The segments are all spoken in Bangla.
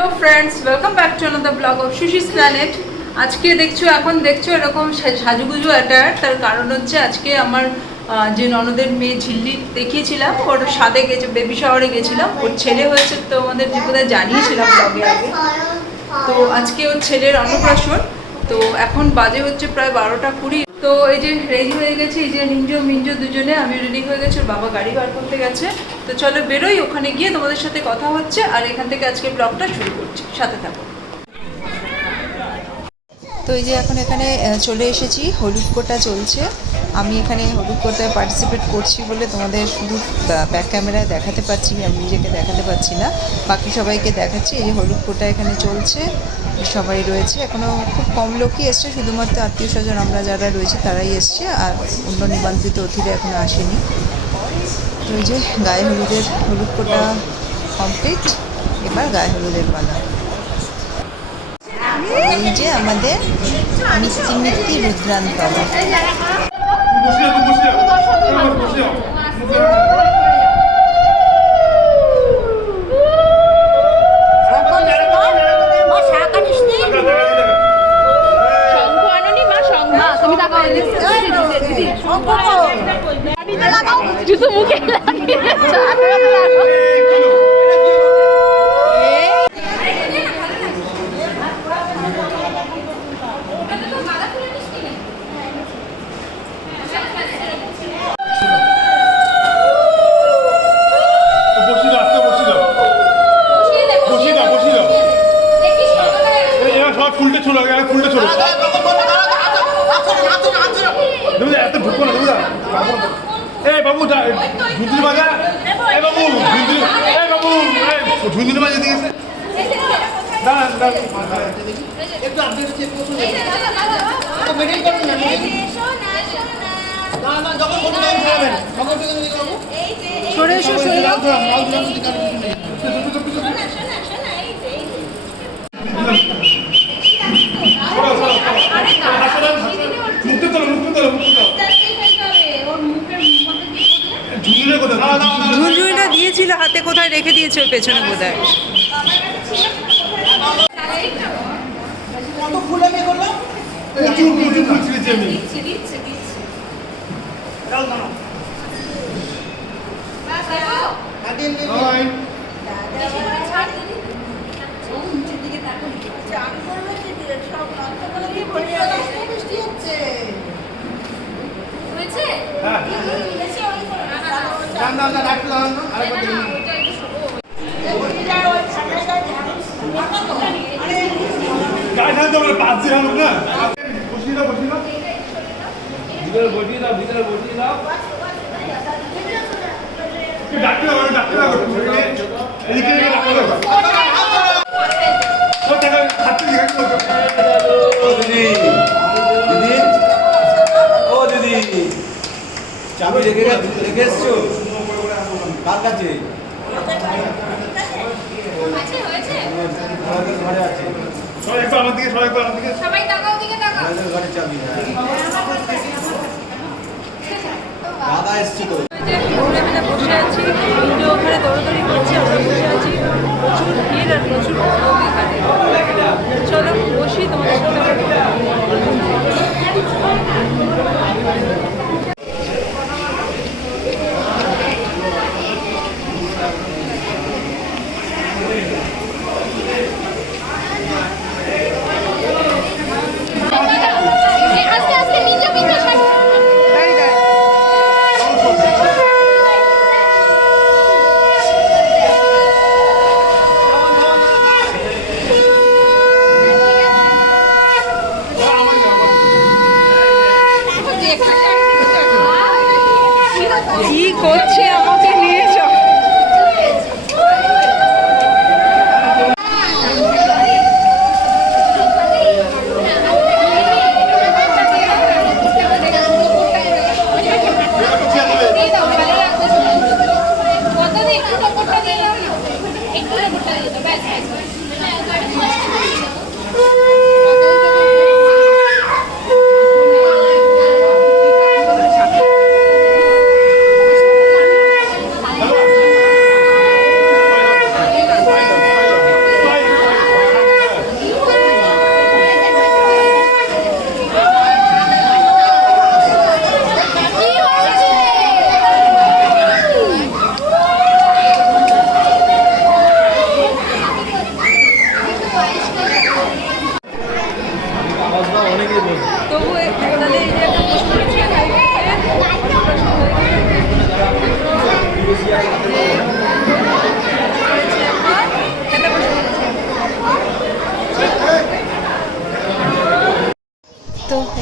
Hello friends, welcome back to another blog of Sushi's planet. আজকে এখন দেখছো এরকম সাজুগুজু অ্যাটায়ার। তার কারণ হচ্ছে আজকে আমার যে ননদের মেয়ে ঝিল্লি দেখিয়েছিলাম, ওর সাথে গেছে, বেবি শাওয়ারে গেছিলাম। ওর ছেলে হয়েছে, তো আমাদের বোধহয় জানিয়েছিলাম ব্লগে আগে। তো আজকে ওর ছেলের অন্নপ্রাশন। তো এখন বাজে হচ্ছে প্রায় 12টা 20। তো এই যে রেডি হয়ে গেছে, এই যে মিঞ্জো দুজনে, আমি রেডি হয়ে গেছি, ওর বাবা গাড়ি বার করতে গেছে। তো চলো বেরোই, ওখানে গিয়ে তোমাদের সাথে কথা হচ্ছে, আর এখান থেকে আজকে ব্লগটা শুরু করছি, সাথে থাকো। তো এই যে এখন এখানে চলে এসেছি, হলুদ কোটা চলছে। আমি এখানে হলুদ কোটায় পার্টিসিপেট করছি বলে তোমাদের শুধু ব্যাক ক্যামেরায় দেখাতে পারছি, আমি নিজেকে দেখাতে পারছি না, বাকি সবাইকে দেখাচ্ছি। এই যে হলুদ কোটা এখানে চলছে, সবাই রয়েছে। এখনও খুব কম লোকই এসছে, শুধুমাত্র আত্মীয় স্বজন আমরা যারা রয়েছে তারাই এসছে, আর অন্য নিমন্ত্রিত অতিথিরা এখনও আসেনি। তো এই যে গায়ে হলুদ কোটা কমপ্লিট, এবার গায়ে হলুদের পালা। এই যে আমাদের মিষ্টি রুদ্রান্তলা। জুতো মুখে ফুলটা ছোড়ো, ফুলটা ছোড়ো, এত ঢুকো না। এই বাবু ঝুঁঝুরি বাজা, এই বাবু ঝুঁঝুরি বাজা দিয়ে গেছে। একটু আপডেট চেক করুন, মেডিকেল করুন না, না যখন ফটো টাইম খাবেন তখন থেকে যদি করব সরে এসো, সরে যাও। ঝুনঝুনিটা দিয়েছিল হাতে, কোথায় রেখে দিয়েছে ওর পেছনে বোধহয়। কত ফুল আমি করলাম, প্রচুর ফুল ছিঁড়েছি আমি। চাবি রেখে এসছো কার কাছে? ঘরে আছে। সবাই তাকাও, দিকে তাকাও। ঘরে চাবি দাদা এসছি তো। বসে আছি, ওখানে দৌড়াদৌড়ি করছে, আমরা বসে আছি, প্রচুর ভিড় আর প্রচুর লোক এখানে। চলো বসি, তোমাদের সাথে কি করছে আমাকে নিয়ে যাও।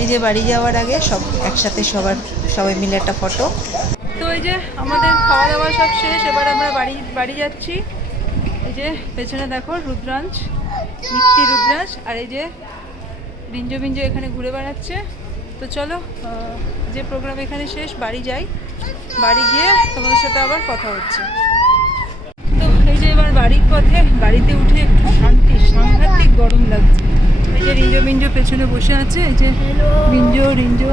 এই যে বাড়ি যাওয়ার আগে সব একসাথে সবাই মিলে একটা ফটো। তো এই যে আমাদের খাওয়া দাওয়া সব শেষ, এবার আমরা বাড়ি যাচ্ছি। এই যে পেছনে দেখো রুদ্রাঞ্চ, মিত্তি রুদ্রাঞ্চ, আর এই যে রিঞ্জো এখানে ঘুরে বেড়াচ্ছে। তো চলো যে প্রোগ্রাম এখানে শেষ, বাড়ি যাই, বাড়ি গিয়ে তোমাদের সাথে আবার কথা হচ্ছে। তো এই যে এবার বাড়ির পথে, বাড়িতে উঠে একটু শান্তি, সাংঘাতিক গরম লাগছে। এই যে রিঞ্জো পেছনে বসে আছে, এই যে রিঞ্জো